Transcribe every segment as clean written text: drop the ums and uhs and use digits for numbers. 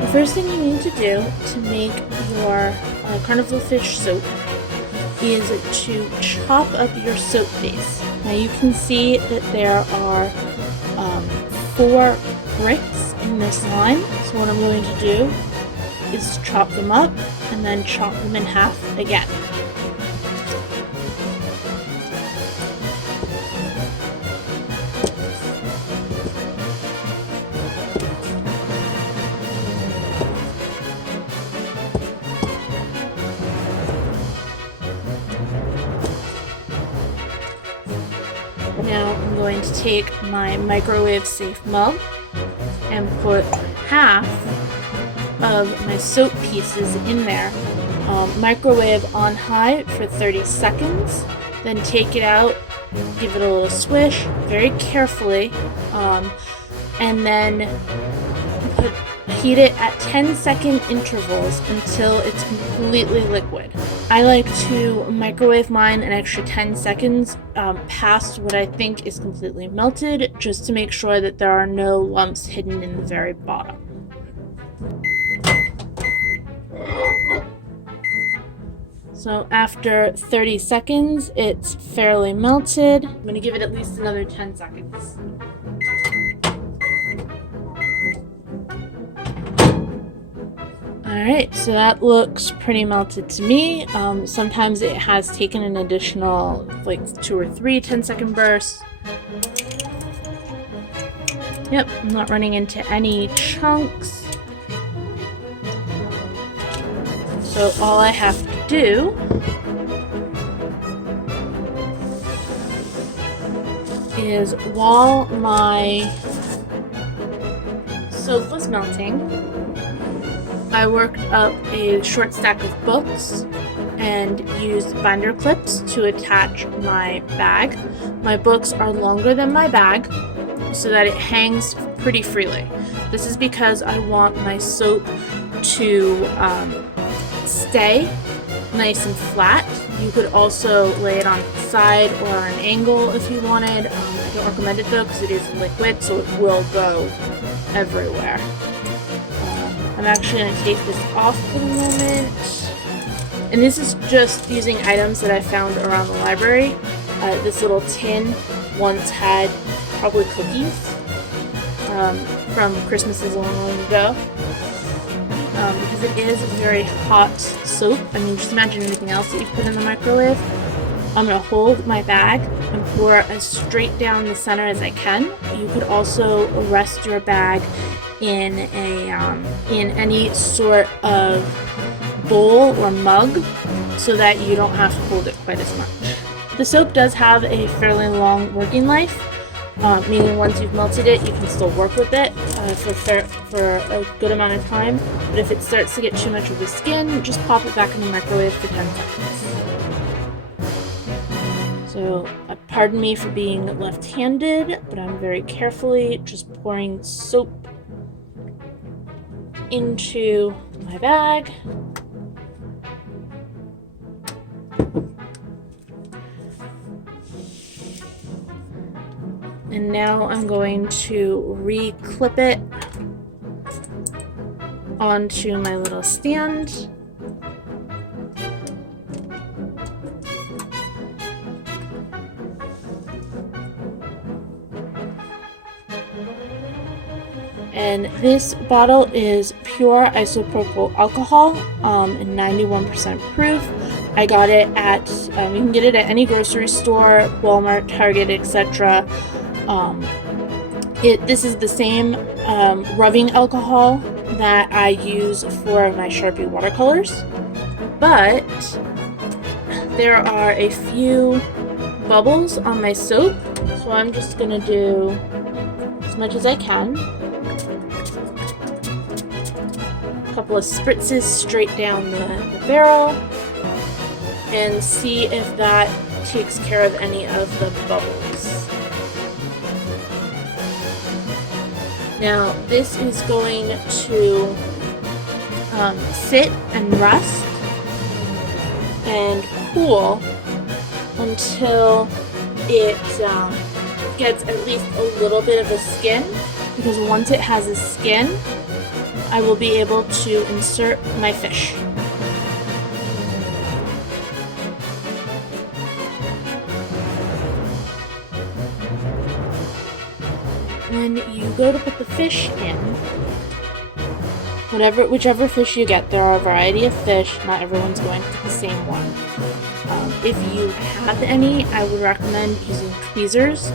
The first thing you need to do to make your Carnival fish soap is to chop up your soap base. Now you can see that there are 4 bricks in this line, so what I'm going to do is chop them up and then chop them in half again. Now I'm going to take my microwave safe mug and put half of my soap pieces in there. Microwave on high for 30 seconds, then take it out, give it a little swish very carefully, and then heat it at 10-second intervals until it's completely liquid. I like to microwave mine an extra 10 seconds past what I think is completely melted, just to make sure that there are no lumps hidden in the very bottom. So after 30 seconds, it's fairly melted. I'm going to give it at least another 10 seconds. Alright, so that looks pretty melted to me. Sometimes it has taken an additional like 2 or 3 10-second bursts. Yep, I'm not running into any chunks. So all I have to do is, while my soap was melting, I worked up a short stack of books and used binder clips to attach my bag. My books are longer than my bag so that it hangs pretty freely. This is because I want my soap to stay nice and flat. You could also lay it on its side or an angle if you wanted. I don't recommend it though because it is liquid, so it will go everywhere. I'm actually going to take this off for the moment. And this is just using items that I found around the library. This little tin once had probably cookies from Christmases a long ago. Because it is a very hot soap. I mean, just imagine anything else that you've put in the microwave. I'm going to hold my bag and pour as straight down the center as I can. You could also rest your bag in any sort of bowl or mug so that you don't have to hold it quite as much. The soap does have a fairly long working life, meaning once you've melted it, you can still work with it for a good amount of time. But if it starts to get too much of the skin, just pop it back in the microwave for 10 seconds. So, pardon me for being left-handed, but I'm very carefully just pouring soap into my bag. And now I'm going to re-clip it onto my little stand. And this bottle is pure isopropyl alcohol and 91% proof. I got it at, you can get it at any grocery store, Walmart, Target, etc. This is the same rubbing alcohol that I use for my Sharpie watercolors, but there are a few bubbles on my soap, so I'm just going to do as much as I can. A couple of spritzes straight down the barrel and see if that takes care of any of the bubbles. Now this is going to sit and rest and cool until it gets at least a little bit of a skin, because once it has a skin, I will be able to insert my fish. When you go to put the fish in, whichever fish you get, there are a variety of fish. Not everyone's going to the same one. If you have any, I would recommend using tweezers,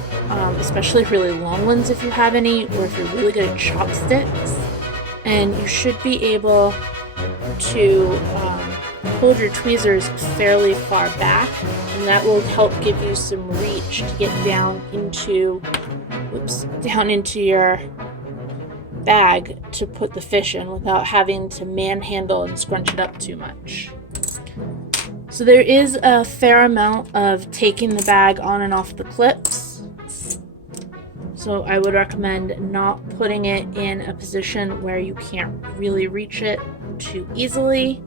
especially really long ones if you have any, or if you're really good at chopsticks. And you should be able to hold your tweezers fairly far back, and that will help give you some reach to get down into your bag to put the fish in without having to manhandle and scrunch it up too much. So there is a fair amount of taking the bag on and off the clips. So I would recommend not putting it in a position where you can't really reach it too easily.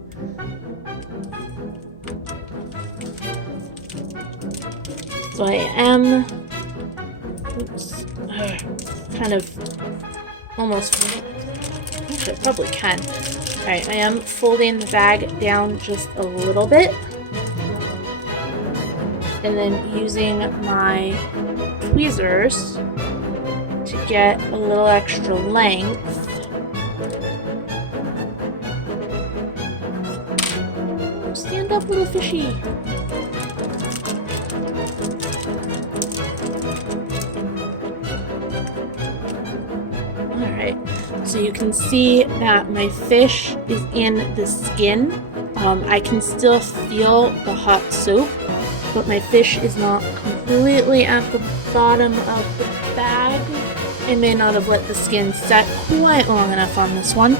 So I am kind of almost, actually I probably can. Alright, I am folding the bag down just a little bit, and then using my tweezers to get a little extra length. Stand up, little fishy. Alright, so you can see that my fish is in the skin. I can still feel the hot soap, but my fish is not completely at the bottom of the bag. I may not have let the skin set quite long enough on this one.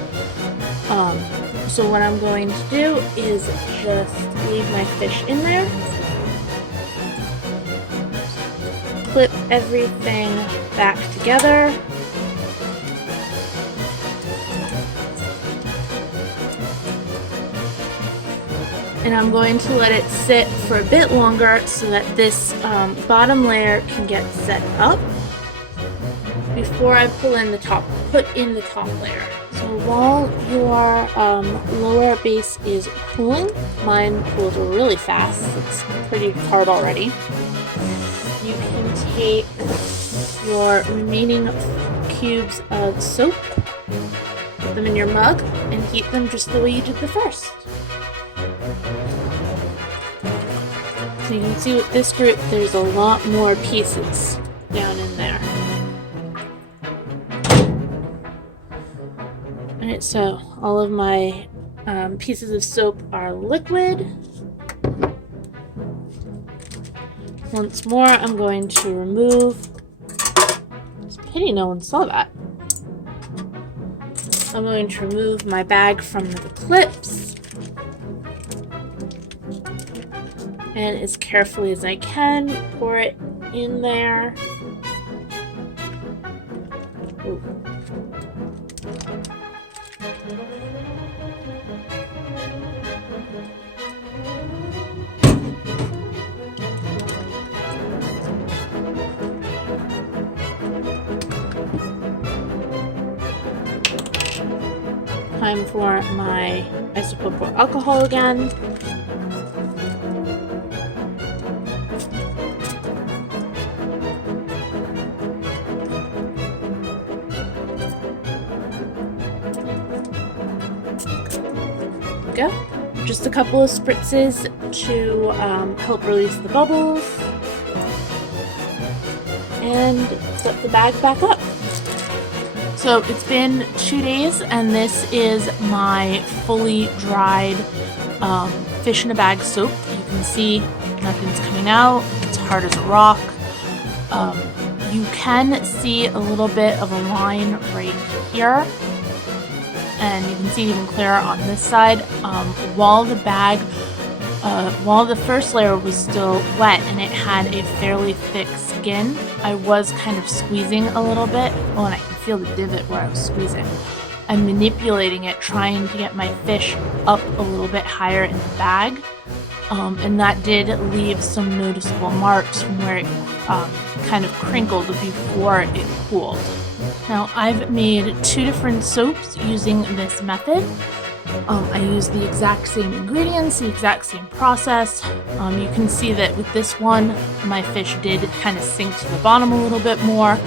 So what I'm going to do is just leave my fish in there. Clip everything back together. And I'm going to let it sit for a bit longer so that this bottom layer can get set up before I put in the top layer. So while your lower base is cooling, mine cools really fast, it's pretty hard already. You can take your remaining cubes of soap, put them in your mug, and heat them just the way you did the first. So you can see with this group, there's a lot more pieces down in there. Alright, so all of my pieces of soap are liquid. Once more, I'm going to remove. It's a pity no one saw that. I'm going to remove my bag from the clips. And as carefully as I can, pour it in there. Ooh. Time for my isopropyl alcohol again. Go. Just a couple of spritzes to help release the bubbles, and set the bag back up. So it's been 2 days, and this is my fully dried fish in a bag soap. You can see nothing's coming out. It's hard as a rock. You can see a little bit of a line right here, and you can see it even clearer on this side. While the first layer was still wet and it had a fairly thick skin, I was kind of squeezing a little bit. Oh, and I can feel the divot where I was squeezing. I'm manipulating it, trying to get my fish up a little bit higher in the bag. and that did leave some noticeable marks from where it kind of crinkled before it cooled. Now I've made 2 different soaps using this method. I use the exact same ingredients, the exact same process. You can see that with this one, my fish did kind of sink to the bottom a little bit more,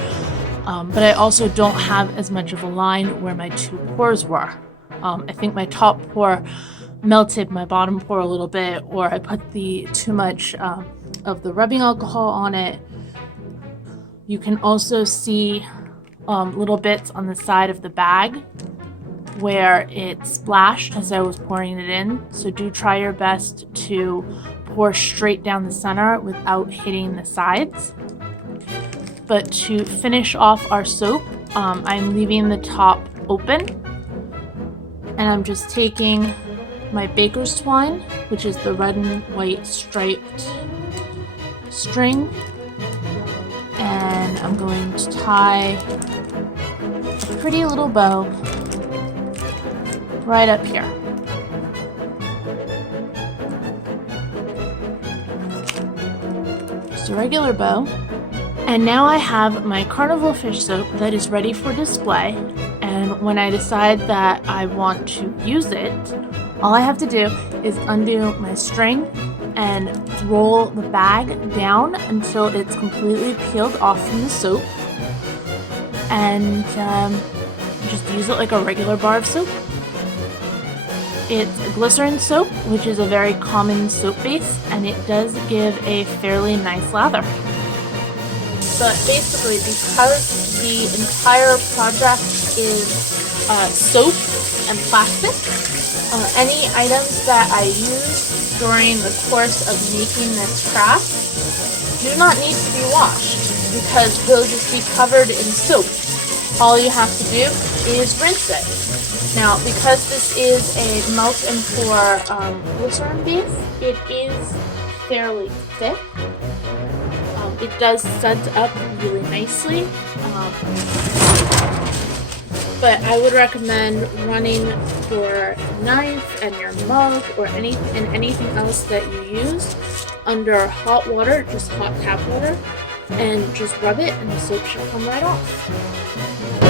but I also don't have as much of a line where my 2 pores were. I think my top pour melted my bottom pour a little bit, or I put too much of the rubbing alcohol on it. You can also see little bits on the side of the bag where it splashed as I was pouring it in. So do try your best to pour straight down the center without hitting the sides. But to finish off our soap, I'm leaving the top open, and I'm just taking my baker's twine, which is the red and white striped string, and I'm going to tie a pretty little bow right up here. Just a regular bow. And now I have my Carnival fish soap that is ready for display, and when I decide that I want to use it, all I have to do is undo my string and roll the bag down until it's completely peeled off from the soap, and just use it like a regular bar of soap. It's a glycerin soap, which is a very common soap base, and it does give a fairly nice lather. But basically, because the entire project is soap and plastic, any items that I use during the course of making this craft do not need to be washed, because they'll just be covered in soap. All you have to do is rinse it. Now, because this is a melt and pour glycerin base, it is fairly thick. It does set up really nicely, but I would recommend running your knife and your mug or anything else that you use under hot water, just hot tap water, and just rub it and the soap should come right off.